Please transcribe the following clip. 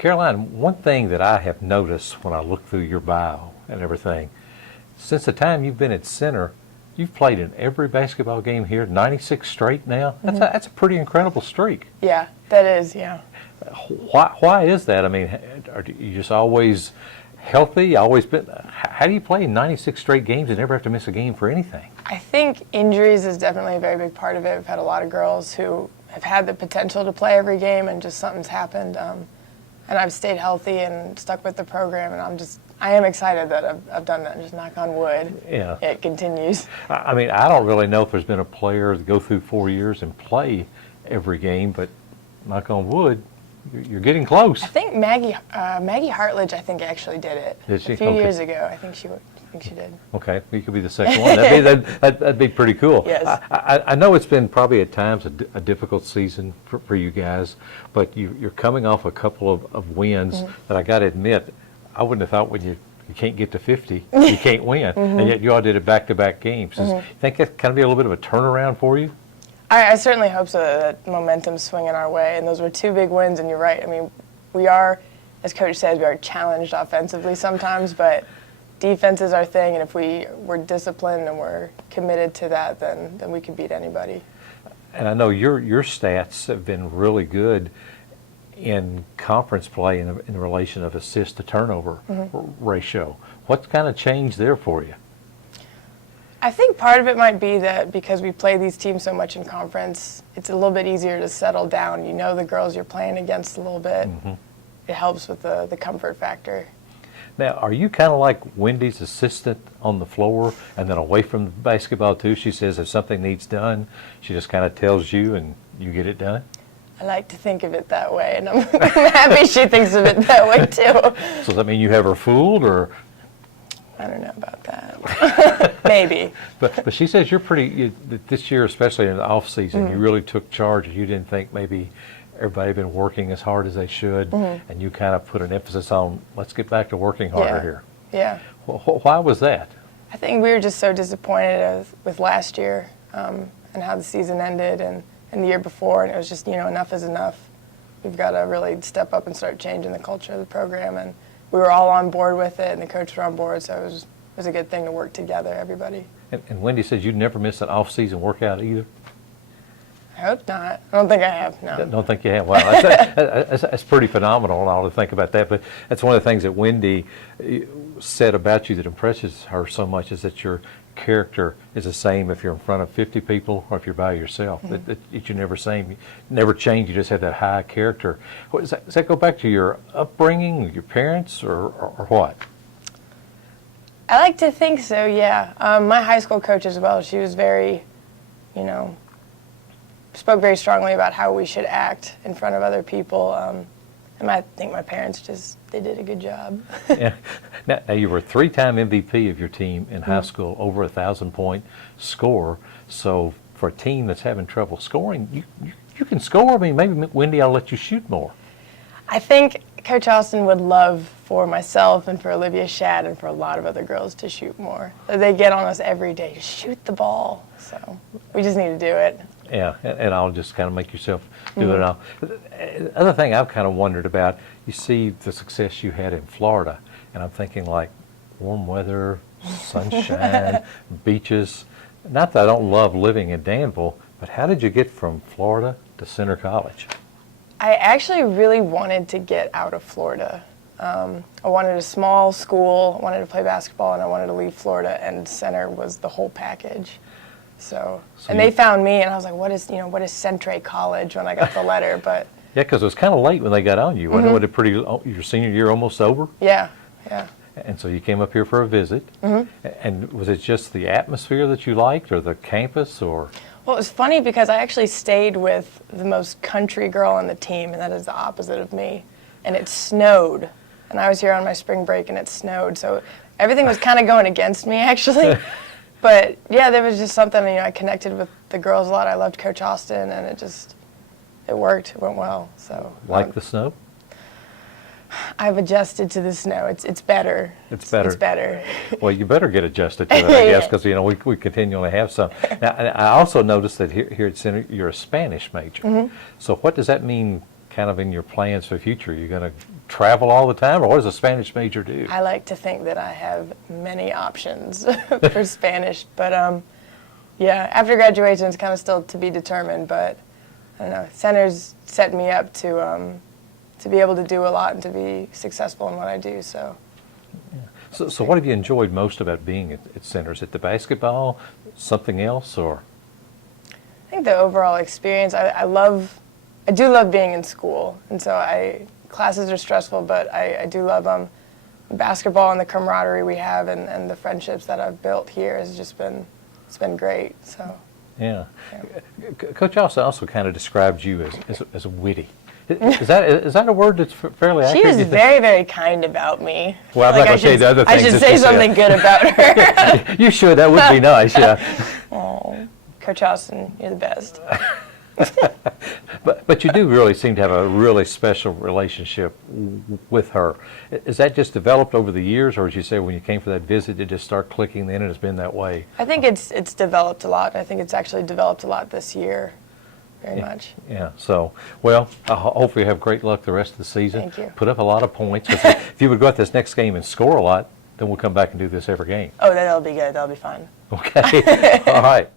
Caroline, one thing that I have noticed when I look through your bio and everything, since the time you've been at center, you've played in every basketball game here, 96 straight now. That's a pretty incredible streak. Yeah, that is, yeah. Why is that? I mean, are you just always healthy? Always been? How do you play in 96 straight games and never have to miss a game for anything? I think injuries is definitely a very big part of it. We've had a lot of girls who have had the potential to play every game and just something's happened. And I've stayed healthy and stuck with the program, and I am excited that I've done that. Just knock on wood. Yeah. It continues. I mean, I don't really know if there's been a player to go through 4 years and play every game, but knock on wood, you're getting close. I think Maggie Hartledge, I think, actually did it. Did she? A few years ago. I think she did. Okay, you could be the second one. That'd be pretty cool. Yes. I know it's been probably at times a difficult season for you guys, but you're coming off a couple of wins that I got to admit, I wouldn't have thought when you can't get to 50, you can't win, and yet you all did it back-to-back games. You think that's kind of be a little bit of a turnaround for you? I certainly hope so, that momentum's swinging our way, and those were two big wins, and you're right. I mean, we are, as Coach says, we are challenged offensively sometimes, but defense is our thing, and if we're disciplined and we're committed to that, then we can beat anybody. And I know your stats have been really good in conference play in relation of assist to turnover ratio. What's kind of changed there for you? I think part of it might be that because we play these teams so much in conference, it's a little bit easier to settle down. You know the girls you're playing against a little bit. It helps with the comfort factor. Now, are you kind of like Wendy's assistant on the floor and then away from the basketball too? She says if something needs done, she just kind of tells you and you get it done? I like to think of it that way, and I'm happy she thinks of it that way too. So does that mean you have her fooled, or? I don't know about that. Maybe. But she says you're this year, especially in the off season, you really took charge. You didn't think maybe everybody had been working as hard as they should, and you kind of put an emphasis on, let's get back to working harder here. Yeah. Why was that? I think we were just so disappointed with last year and how the season ended and the year before, and it was just, enough is enough. We've got to really step up and start changing the culture of the program, and we were all on board with it, and the coach were on board, so it was a good thing to work together, everybody. And Wendy says you'd never miss an off-season workout either? I hope not. I don't think I have, no. Don't think you have? Wow, that's pretty phenomenal, and all to think about that. But that's one of the things that Wendy said about you that impresses her so much, is that your character is the same if you're in front of 50 people or if you're by yourself. You're never same, never change. You just have that high character. Does that go back to your upbringing, your parents, or what? I like to think so, yeah. My high school coach as well, she was very, spoke very strongly about how we should act in front of other people. And I think my parents they did a good job. Yeah. Now, you were a 3-time MVP of your team in high school, over 1,000-point score. So for a team that's having trouble scoring, you can score. I mean, maybe, Wendy, I'll let you shoot more. I think Coach Austin would love for myself and for Olivia Shad and for a lot of other girls to shoot more. They get on us every day to shoot the ball. So we just need to do it. Yeah, and I'll just kind of make yourself do it all. The other thing I've kind of wondered about, you see the success you had in Florida, and I'm thinking like warm weather, sunshine, beaches. Not that I don't love living in Danville, but how did you get from Florida to Center College? I actually really wanted to get out of Florida. I wanted a small school, I wanted to play basketball, and I wanted to leave Florida, and Center was the whole package. So and they found me, and I was like, what is Centre College, when I got the letter, but. Yeah, because it was kind of late when they got on you. Wasn't it your senior year almost over? Yeah. And so you came up here for a visit. And was it just the atmosphere that you liked, or the campus, or? Well, it was funny because I actually stayed with the most country girl on the team, and that is the opposite of me. And it snowed, and I was here on my spring break, and it snowed, so everything was kind of going against me, actually. But yeah, there was just something, I connected with the girls a lot. I loved Coach Austin, and it worked. It went well. So. Like the snow? I've adjusted to the snow. It's better. It's better. It's better. Well, you better get adjusted to it, I guess, because we continually have some. Now, I also noticed that here at Center, you're a Spanish major. So what does that mean, kind of in your plans for the future? You're going to travel all the time, or what does a Spanish major do? I like to think that I have many options for Spanish, but yeah, after graduation it's kind of still to be determined, but I don't know, centers set me up to be able to do a lot and to be successful in what I do, so. So what have you enjoyed most about being at center? Is it the basketball, something else, or? I think the overall experience, I do love being in school, and so classes are stressful, but I do love basketball and the camaraderie we have and the friendships that I've built here has just been, it's been great, so. Yeah. Coach also kind of described you as witty. Is that a word that's fairly accurate? She was very, very kind about me. Well, I'm not going to say the other things. I should say something good about her. You should. That would be nice, yeah. Oh, Coach Austin, you're the best. But you do really seem to have a really special relationship with her. Is that just developed over the years, or as you say, when you came for that visit, it just start clicking then and it's been that way? I think it's developed a lot. I think it's actually developed a lot this year, very much. Yeah, so, well, hopefully you have great luck the rest of the season. Thank you. Put up a lot of points. If you would go out this next game and score a lot, then we'll come back and do this every game. Oh, that'll be good. That'll be fun. Okay, all right.